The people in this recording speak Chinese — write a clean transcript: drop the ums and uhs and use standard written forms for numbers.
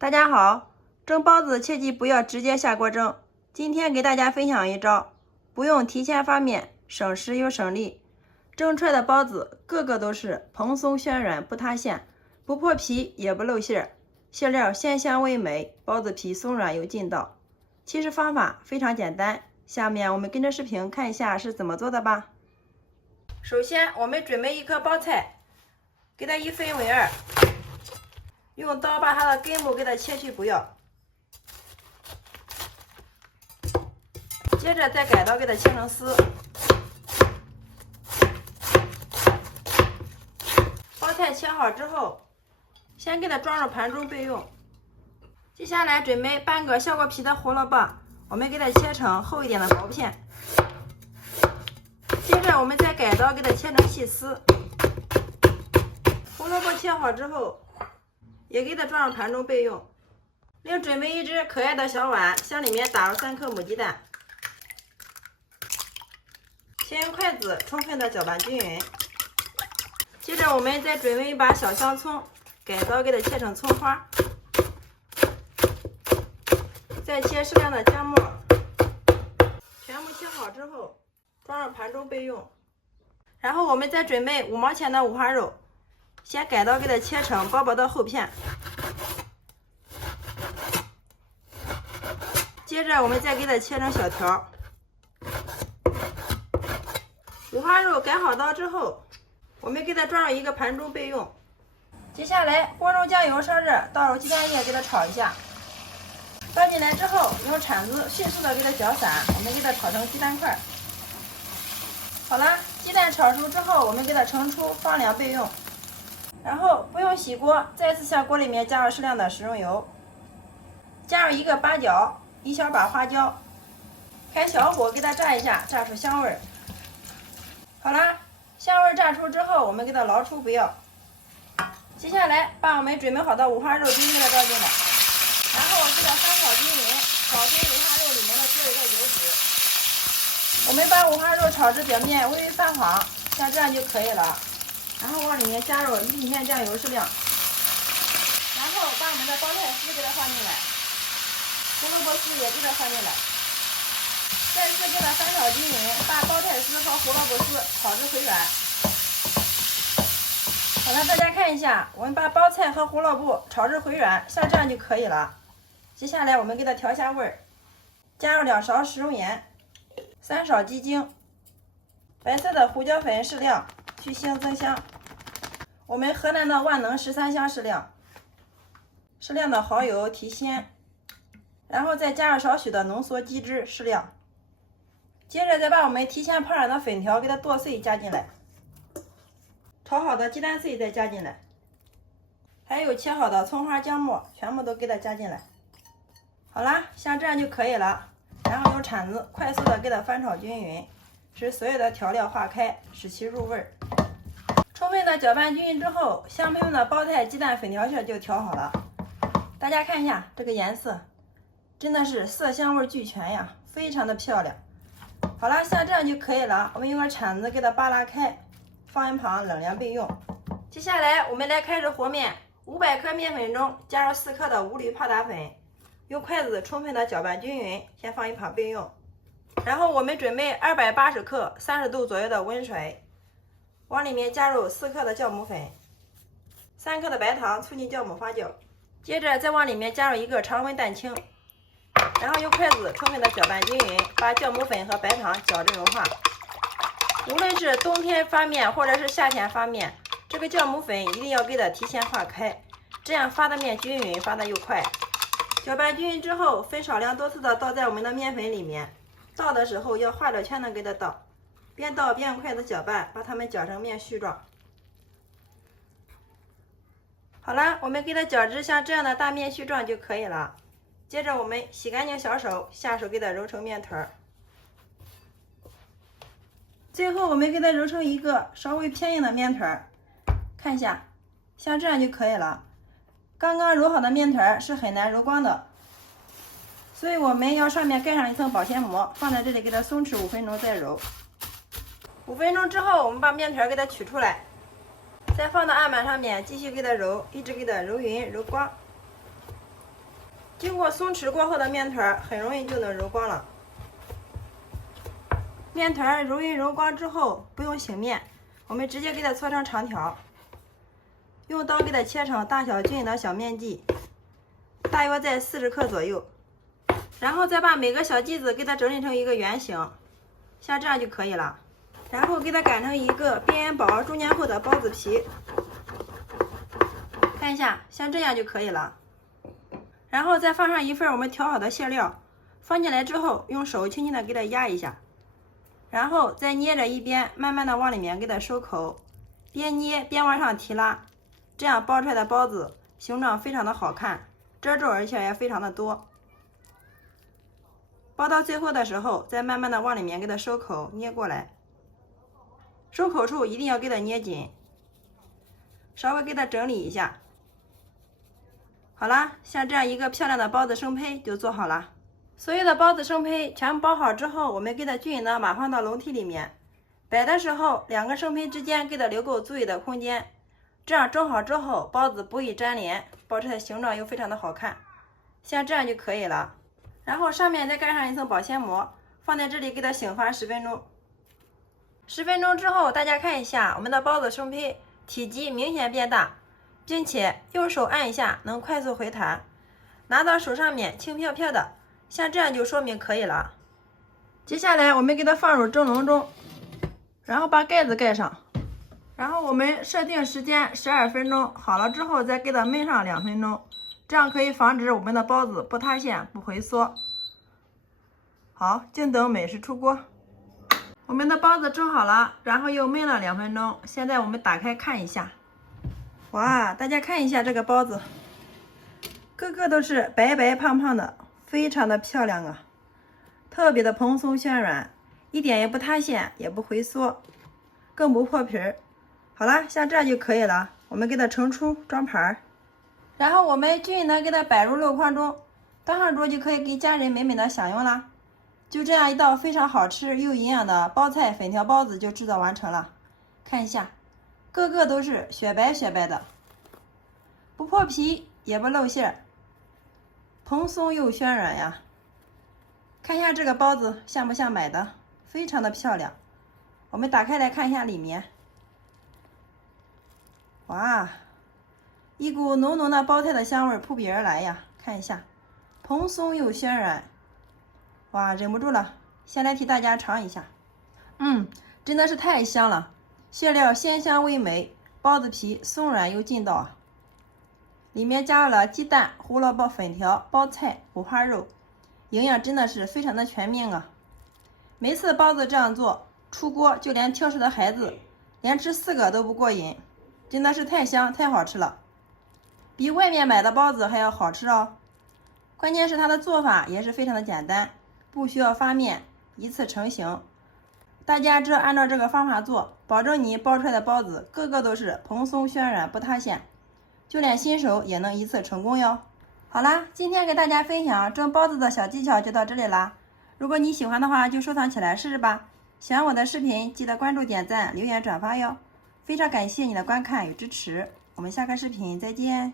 大家好，蒸包子切记不要直接下锅蒸。今天给大家分享一招，不用提前发面，省时又省力。蒸出来的包子个个都是蓬松暄软，不塌陷，不破皮也不露馅，馅料鲜香味美，包子皮松软有劲道。其实方法非常简单，下面我们跟着视频看一下是怎么做的吧。首先我们准备一颗包菜，给它一分为二。用刀把它的根部给它切去不要，接着再改刀给它切成丝。包菜切好之后，先给它装入盘中备用。接下来准备半个削过皮的胡萝卜，我们给它切成厚一点的薄片。接着我们再改刀给它切成细丝。胡萝卜切好之后，也给它装入盘中备用。另准备一只可爱的小碗，向里面打入3颗母鸡蛋。先用筷子充分的搅拌均匀。接着我们再准备一把小香葱，改刀给它切成葱花。再切适量的姜末，全部切好之后装入盘中备用。然后我们再准备5毛钱的五花肉。先改刀给它切成薄薄的厚片，接着我们再给它切成小条。五花肉改好刀之后，我们给它装入一个盘中备用。接下来锅中将油烧热，倒入鸡蛋液给它炒一下。倒进来之后，用铲子迅速的给它搅散，我们给它炒成鸡蛋块。好了，鸡蛋炒熟之后，我们给它盛出放凉备用。然后不用洗锅，再次向锅里面加入适量的食用油，加入1个八角，1小把花椒，开小火给它炸一下，炸出香味儿。好啦，香味炸出之后，我们给它捞出不要。接下来把我们准备好的五花肉丁给它倒进来，然后给它翻炒均匀，炒出五花肉里面的多余的油脂。我们把五花肉炒至表面微微泛黄，像这样就可以了。然后往里面加入1品片酱油适量，然后把我们的包菜丝给它放进来，胡萝卜丝也给它放进来，再次给它翻炒均匀，把包菜丝和胡萝卜丝炒至回软。好了，大家看一下，我们把包菜和胡萝卜炒至回软，像这样就可以了。接下来我们给它调下味儿，加入2勺食用盐，3勺鸡精，白色的胡椒粉适量，去腥增香。我们河南的万能13香适量，适量的蚝油提鲜，然后再加入少许的浓缩鸡汁适量。接着再把我们提前泡软的粉条给它剁碎加进来，炒好的鸡蛋碎再加进来，还有切好的葱花姜末全部都给它加进来。好啦，像这样就可以了。然后用铲子快速的给它翻炒均匀，使所有的调料化开，使其入味儿。充分的搅拌均匀之后，香喷喷的包菜鸡蛋粉条馅就调好了。大家看一下这个颜色，真的是色香味俱全呀，非常的漂亮。好了，像这样就可以了。我们用个铲子给它扒拉开，放一旁冷凉备用。接下来我们来开始和面，500克面粉中加入4克的五铝泡打粉，用筷子充分的搅拌均匀，先放一旁备用。然后我们准备280克30度左右的温水，往里面加入4克的酵母粉，3克的白糖，促进酵母发酵。接着再往里面加入1个常温蛋清，然后用筷子充分的搅拌均匀，把酵母粉和白糖搅至融化。无论是冬天发面或者是夏天发面，这个酵母粉一定要给它提前化开，这样发的面均匀，发的又快。搅拌均匀之后，分少量多次的倒在我们的面粉里面，倒的时候要画着圈的给它倒，边倒边用筷子搅拌，把它们搅成面絮状。好了，我们给它搅至像这样的大面絮状就可以了。接着我们洗干净小手，下手给它揉成面团。最后我们给它揉成一个稍微偏硬的面团，看一下，像这样就可以了。刚刚揉好的面团是很难揉光的，所以我们要上面盖上一层保鲜膜，放在这里给它松弛5分钟再揉。5分钟之后，我们把面团给它取出来，再放到案板上面继续给它揉，一直给它揉匀揉光。经过松弛过后的面团很容易就能揉光了。面团揉匀揉光之后，不用醒面，我们直接给它搓成长条，用刀给它切成大小均匀的小面剂，大约在40克左右。然后再把每个小剂子给它整理成一个圆形，像这样就可以了。然后给它擀成一个边缘薄、中间厚的包子皮，看一下，像这样就可以了。然后再放上一份我们调好的馅料，放进来之后，用手轻轻的给它压一下，然后再捏着一边，慢慢的往里面给它收口，边捏边往上提拉，这样包出来的包子形状非常的好看，褶皱而且也非常的多。包到最后的时候，再慢慢的往里面给它收口，捏过来，收口处一定要给它捏紧，稍微给它整理一下。好啦，像这样一个漂亮的包子生胚就做好了。所有的包子生胚全部包好之后，我们给它均匀的码放到笼屉里面。摆的时候，两个生胚之间给它留够足够的空间，这样蒸好之后，包子不会粘连，包出来的形状又非常的好看。像这样就可以了。然后上面再盖上一层保鲜膜，放在这里给它醒发10分钟。10分钟之后，大家看一下我们的包子生胚体积明显变大，并且用手按一下能快速回弹，拿到手上面轻飘飘的，像这样就说明可以了。接下来我们给它放入蒸笼中，然后把盖子盖上，然后我们设定时间12分钟，好了之后再给它焖上2分钟，这样可以防止我们的包子不塌陷不回缩。好，静等美食出锅。我们的包子蒸好了，然后又焖了2分钟，现在我们打开看一下。哇，大家看一下这个包子，个个都是白白胖胖的，非常的漂亮啊，特别的蓬松暄软，一点也不塌陷，也不回缩，更不破皮儿。好了，像这样就可以了，我们给它盛出装盘儿，然后我们均匀的给它摆入镂筐中，端上桌就可以给家人美美的享用啦。就这样一道非常好吃又营养的包菜粉条包子就制作完成了，看一下，个个都是雪白雪白的，不破皮也不露馅，蓬松又暄软呀。看一下这个包子像不像买的，非常的漂亮。我们打开来看一下里面，哇，一股浓浓的包菜的香味扑鼻而来呀，看一下，蓬松又暄软。哇，忍不住了，先来替大家尝一下。真的是太香了，馅料鲜香味美，包子皮松软又劲道啊。里面加入了鸡蛋、胡萝卜粉条、包菜、五花肉，营养真的是非常的全面啊。每次包子这样做，出锅就连挑食的孩子连吃4个都不过瘾，真的是太香太好吃了，比外面买的包子还要好吃哦。关键是它的做法也是非常的简单，不需要发面，一次成型。大家只要按照这个方法做，保证你包出来的包子个个都是蓬松暄软不塌陷，就连新手也能一次成功哟。好啦，今天给大家分享蒸包子的小技巧就到这里啦。如果你喜欢的话，就收藏起来试试吧。喜欢我的视频，记得关注、点赞、留言、转发哟。非常感谢你的观看与支持，我们下个视频再见。